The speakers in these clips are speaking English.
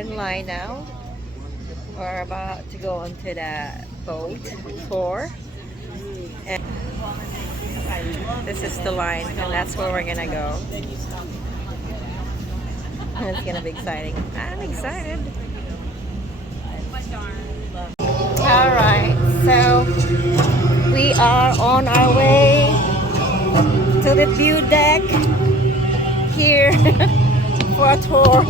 in line now. We're about to go onto the boat tour. And this is the line, and that's where we're gonna go. It's gonna be exciting. I'm excited. Alright, so we are on our way to the view deck here for a tour.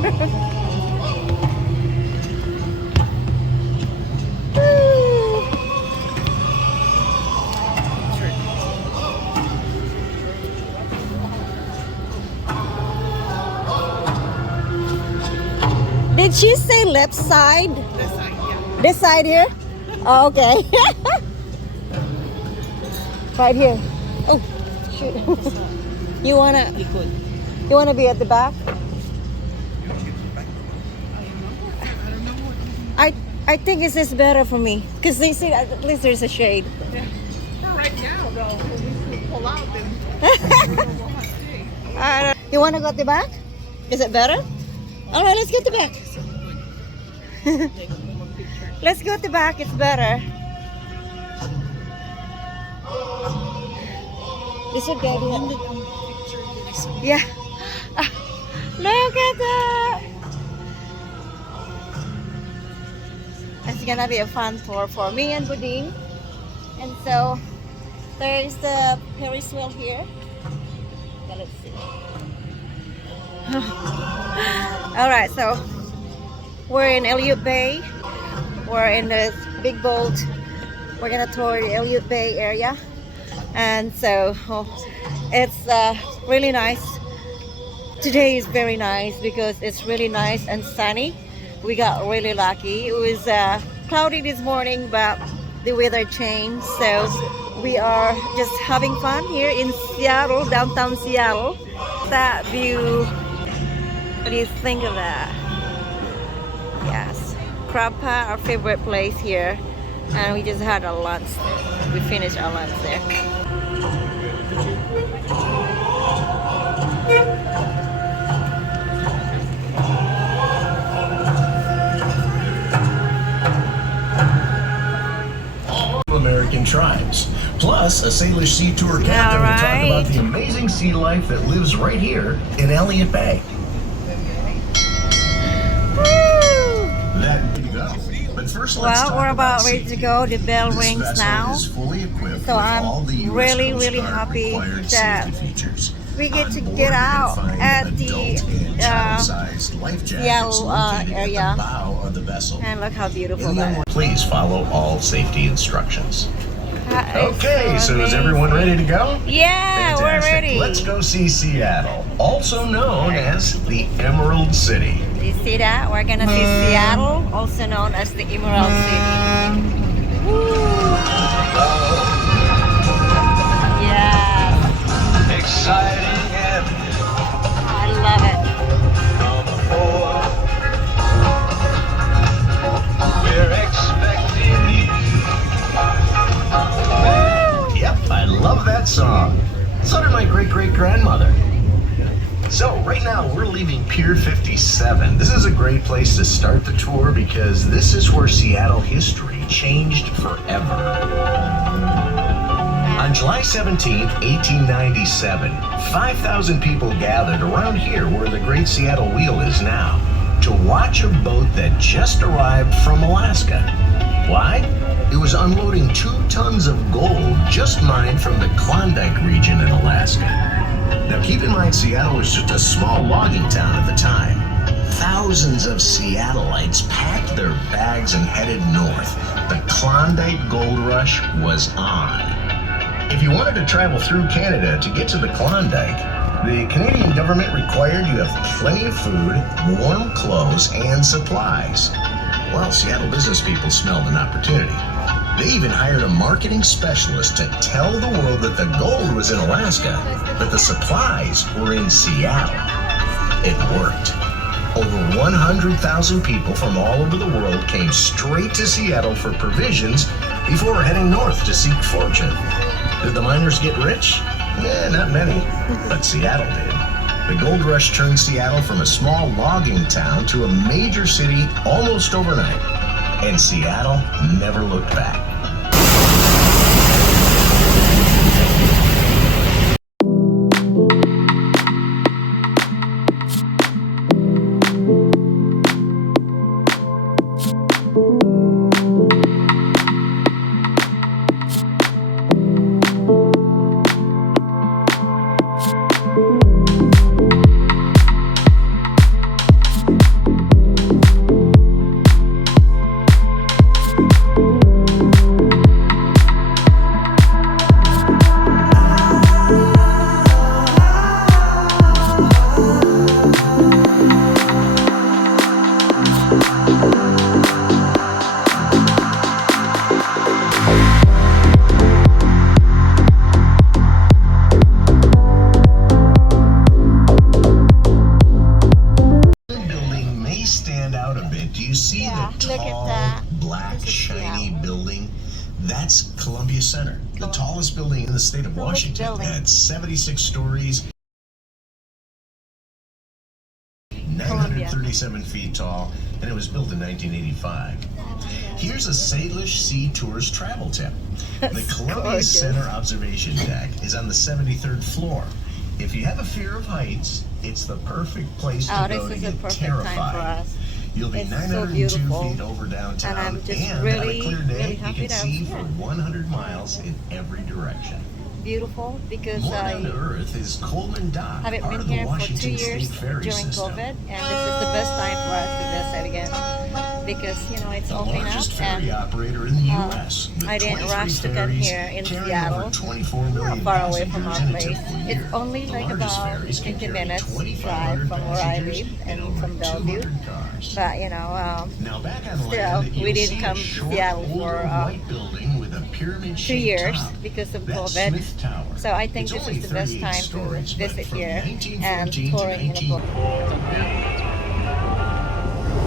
Did she say left side? This side, yeah. This side here? Oh, okay. Right here. Oh, shoot. You wanna be at the back? I think this is better for me because they say at least there's a shade. Yeah. Not right now though. When we pull out, then we'll have to see. You wanna go at the back? Is it better? All right, let's go at the back. Let's go at the back. It's better. This would get it. Yeah. Look at that. It's gonna be a fun tour for me and Budin. And so there's the Ferris wheel here. Okay, let's see. All right, so we're in Elliot Bay. We're in this big boat. We're gonna tour the Elliot Bay area, and so it's really nice. Today is very nice because it's really nice and sunny. We got really lucky. It was cloudy this morning, but the weather changed, so we are just having fun here in Seattle, downtown Seattle. That view. What do you think of that? Yes, Crab Pot, our favorite place here, and we just had a lunch. We finished our lunch there. American tribes. Plus, a Salish Sea Tour captain will talk about the amazing sea life that lives right here in Elliot Bay. But first, well, we're about ready to go. The bell rings now. So I'm really happy that we get to get out at the Seattle area. And look how beautiful that is. Please follow all safety instructions. Okay, so is everyone ready to go? Yeah, fantastic. We're ready. Let's go see Seattle, also known as the Emerald City. Do you see that? We're gonna see Seattle, also known as the Emerald City. Woo. Yeah. Exciting and I love it. We're expecting you. Yep, I love that song. So did my great-great-grandmother. So right now we're leaving Pier 57. This is a great place to start the tour because this is where Seattle history changed forever. On July 17th, 1897, 5,000 people gathered around here where the Great Seattle Wheel is now to watch a boat that just arrived from Alaska. Why? It was unloading 2 tons of gold just mined from the Klondike region in Alaska. Now keep in mind, Seattle was just a small logging town at the time. Thousands of Seattleites packed their bags and headed north. The Klondike gold rush was on. If you wanted to travel through Canada to get to the Klondike, the Canadian government required you have plenty of food, warm clothes, and supplies. Well, Seattle business people smelled an opportunity. They even hired a marketing specialist to tell the world that the gold was in Alaska, but the supplies were in Seattle. It worked. Over 100,000 people from all over the world came straight to Seattle for provisions before heading north to seek fortune. Did the miners get rich? Not many, but Seattle did. The gold rush turned Seattle from a small logging town to a major city almost overnight. And Seattle never looked back. Look at that. Black, shiny building. That's Columbia Center, the tallest building in the state of Washington. At 76 stories, 937 feet tall, and it was built in 1985. Here's a Salish Sea Tours travel tip. The Columbia Center observation deck is on the 73rd floor. If you have a fear of heights, it's the perfect place to go to get terrified. You'll be 902 feet over downtown, and I'm just on a clear day, you can see for 100 miles in every direction. Beautiful, because More down to earth is Coleman Dock, haven't part been of the here for 2 Washington years State Ferry during System. COVID, and this is the best time for us to visit again, because it's The opening largest up, ferry and operator in the U.S. with I didn't 23 rush to come ferries here in carrying Seattle. over 24 Not million far away from our passengers in a place. typical year. It's only The like largest about ferries can 20 carry minutes 2,500 drive from where I passengers live and and over from Bellevue. 200 cars. But Now back on still, land, we you'll didn't see a come to short, Seattle older for white building with a 2 pyramid-shaped years top. because of That's COVID. Smith Tower. So I think It's this only is the best 38 time to stories, but visit from here and 1914 to touring in a 19... boat.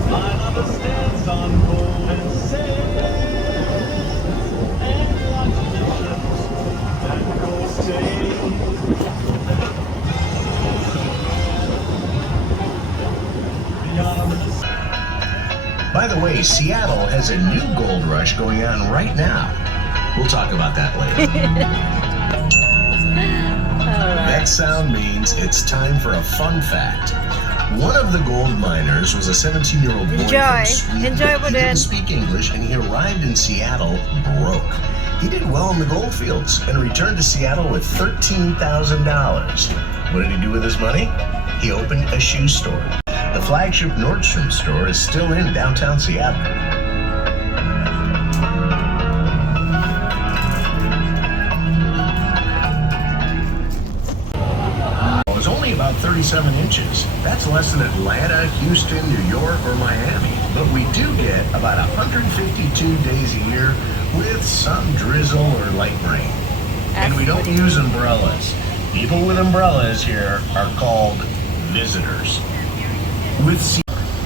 Another stands on golden sands and lots of ships that go stay. Beyond the By the way, Seattle has a new gold rush going on right now. We'll talk about that later. That sound means it's time for a fun fact. One of the gold miners was a 17-year-old boy from Sweden. Enjoy, He didn't speak English, and he arrived in Seattle broke. He did well in the gold fields and returned to Seattle with $13,000. What did he do with his money? He opened a shoe store. The flagship Nordstrom store is still in downtown Seattle. It was only about 37 inches. That's less than Atlanta, Houston, New York, or Miami. But we do get about 152 days a year with some drizzle or light rain. And we don't use umbrellas. People with umbrellas here are called visitors.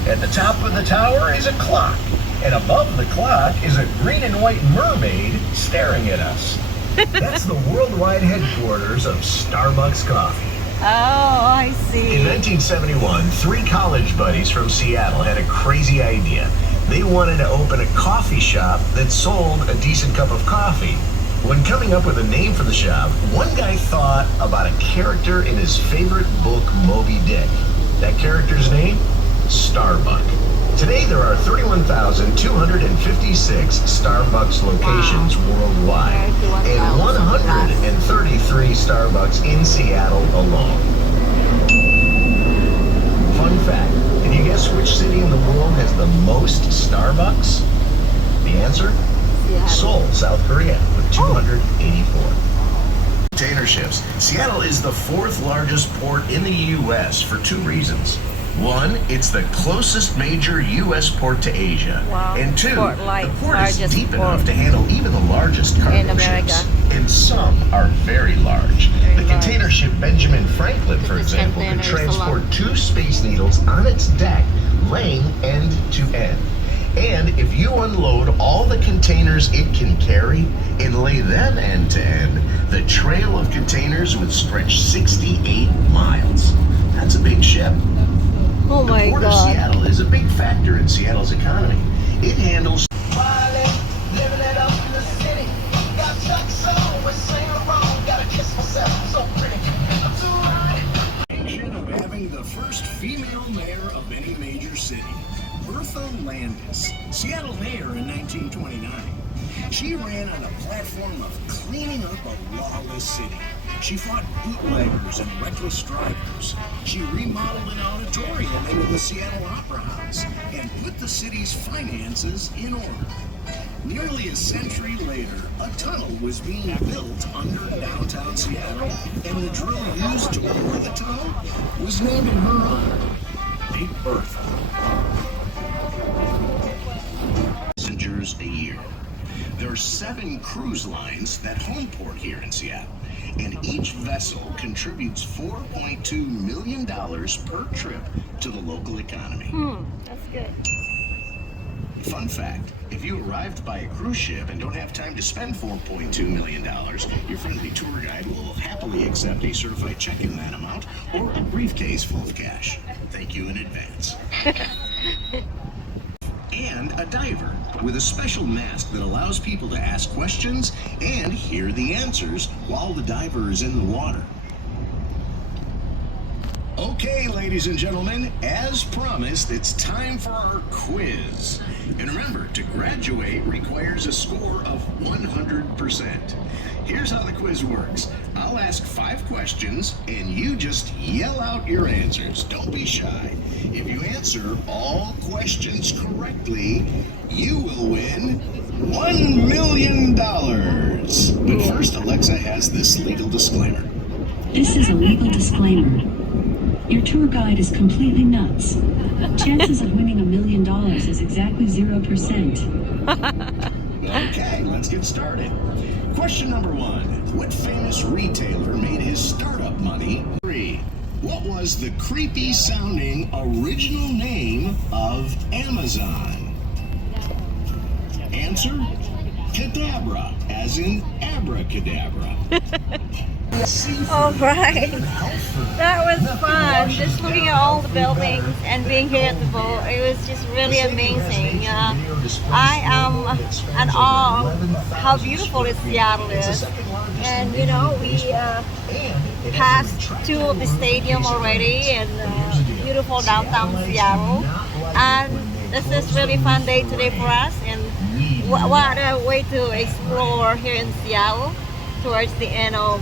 At the top of the tower is a clock, and above the clock is a green and white mermaid staring at us. That's the worldwide headquarters of Starbucks Coffee. Oh, I see. In 1971, 3 college buddies from Seattle had a crazy idea. They wanted to open a coffee shop that sold a decent cup of coffee. When coming up with a name for the shop, one guy thought about a character in his favorite book, Moby Dick. That character's name? Starbuck. Today there are 31,256 Starbucks locations worldwide and 133 Starbucks in Seattle alone. Fun fact, can you guess which city in the world has the most Starbucks? The answer? Seoul, South Korea, with 284. Container ships. Seattle is the 4th largest port in the U.S. for 2 reasons. One, it's the closest major U.S. port to Asia. Wow. And 2, Port the port is deep port enough to handle even the largest cargo in America. ships. And some are very large. The container ship Benjamin Franklin, for example, could transport 2 Space Needles on its deck, laying end to end. And if you unload all the containers it can carry and lay them end to end, the trail of containers would stretch 68 miles. That's a big ship. Oh The my Port of God. Seattle is a big factor in Seattle's economy. It handles of having the first female mayor of any major city, Bertha Landis, Seattle mayor in 1929. She ran on a platform of cleaning up a lawless city. She fought bootleggers and reckless drivers. She remodeled an auditorium into the Seattle Opera House and put the city's finances in order. Nearly a century later, a tunnel was being built under downtown Seattle, and the drill used to bore the tunnel was named in her honor, Big Bertha. Passengers a year. There are 7 cruise lines that home port here in Seattle, and each vessel contributes $4.2 million per trip to the local economy. That's good. Fun fact, if you arrived by a cruise ship and don't have time to spend $4.2 million, your friendly tour guide will happily accept a certified check in that amount or a briefcase full of cash. Thank you in advance. And a diver with a special mask that allows people to ask questions and hear the answers while the diver is in the water. Okay, ladies and gentlemen, as promised, it's time for our quiz. And remember, to graduate requires a score of 100%. Here's how the quiz works. I'll ask 5 questions, and you just yell out your answers. Don't be shy. If you answer all questions correctly, you will win $1 million. But first, Alexa has this legal disclaimer. This is a legal disclaimer. Your tour guide is completely nuts. Chances of winning $1 million is exactly 0%. Okay, let's get started. Question number 1. What famous retailer made his startup money? 3. What was the creepy sounding original name of Amazon? Answer: Cadabra, as in abracadabra. All right. That was fun. Just looking at all the buildings and being here at the boat. It was just really amazing. I am in awe of how beautiful this Seattle is. And you know, we passed 2 of the stadium already and beautiful downtown Seattle. And this is really fun day today for us. And what a way to explore here in Seattle towards the end of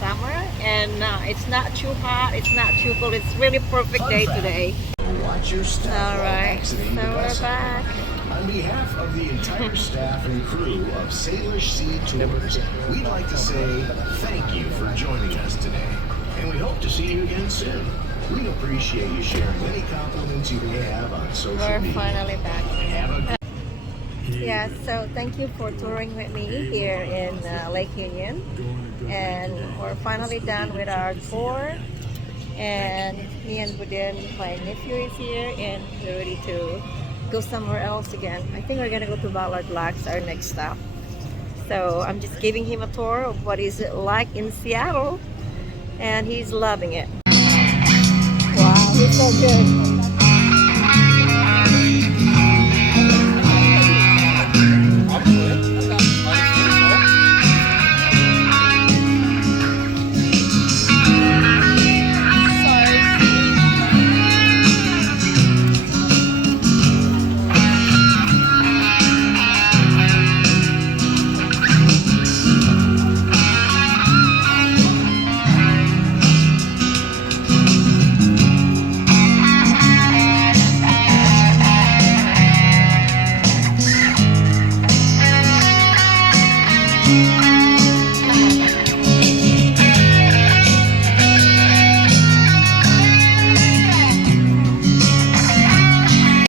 summer, and it's not too hot, it's not too cold, it's really perfect day today. Watch your step. All right, so we're back. On behalf of the entire staff and crew of Salish Sea Tours, we'd like to say thank you for joining us today, and we hope to see you again soon. We'd appreciate you sharing any compliments you may have on social We're media. finally back. Have a Yeah, so thank you for touring with me here in Lake Union, and we're finally done with our tour, and me and Budin, my nephew, is here, and we're ready to go somewhere else again. I think we're gonna go to Ballard Locks, our next stop. So I'm just giving him a tour of what is it like in Seattle, and he's loving it. Wow, he's so good.